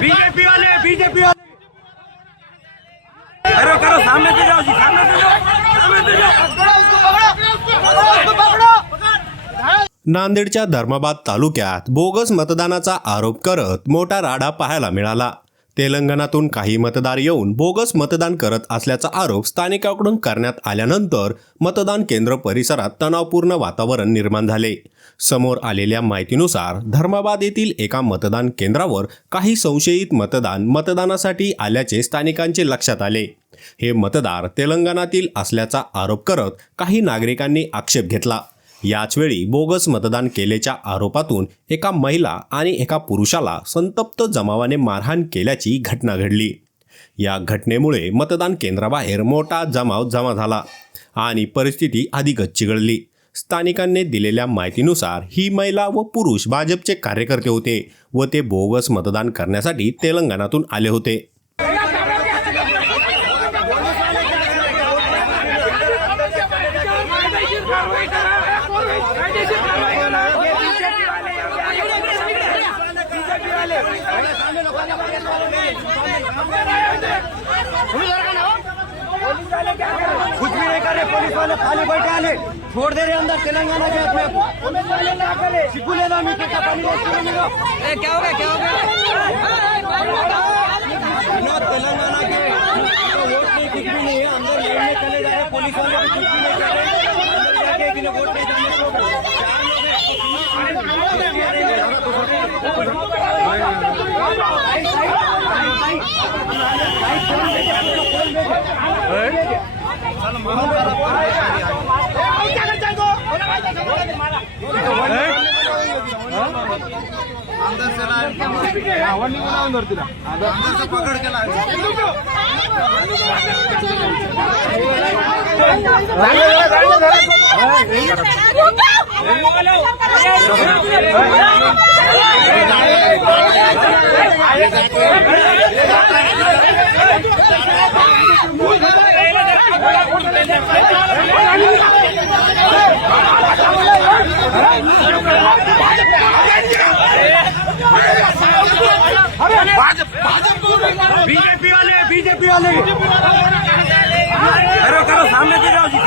BJP वाले अरे करो सामने से जाओ जी, सामने से जाओ, सामने से जाओ। नांदेडच्या धर्माबाद तालुक्यात बोगस मतदानाचा आरोप करत मोठा राडा पाहायला मिळाला। तेलंगणातून काही मतदार येऊन बोगस मतदान करत असल्याचा आरोप स्थानिकांकडून करण्यात आल्यानंतर मतदान केंद्र परिसरात तणावपूर्ण वातावरण निर्माण झाले। समोर आलेल्या माहितीनुसार धर्माबाद येथील एका मतदान केंद्रावर काही संशयित मतदानासाठी आल्याचे स्थानिकांचे लक्षात आले। हे मतदार तेलंगणातील असल्याचा आरोप करत काही नागरिकांनी आक्षेप घेतला। याचवेळी बोगस मतदान केल्याच्या आरोपातून एका महिला आणि एका पुरुषाला संतप्त जमावाने मारहाण केल्याची घटना घडली। या घटनेमुळे मतदान केंद्राबाहेर मोठा जमाव जमा झाला आणि परिस्थिती अधिकच चिघळली। स्थानिकांनी दिलेल्या माहितीनुसार ही महिला व पुरुष भाजपचे कार्यकर्ते होते व ते बोगस मतदान करण्यासाठी तेलंगणातून आले होते। कुछ भी नहीं करे, पुलिस वाले खाली बैठे आले, छोड़ दे रहे अंदर तेलंगाना के अपने सिक्कू लेना मीठे का पानी क्या हो गया तेलंगाना के वोट नहीं, कुछ भी नहीं है, अंदर लेने चले जा रहे पुलिस वाले, कुछ भी नहीं कर रहे, अंदर जाके किन्हें वोट नहीं जाने अंदर से पकड़ के ला बीजेपी वाले अरे करो सामने से जाओ जी,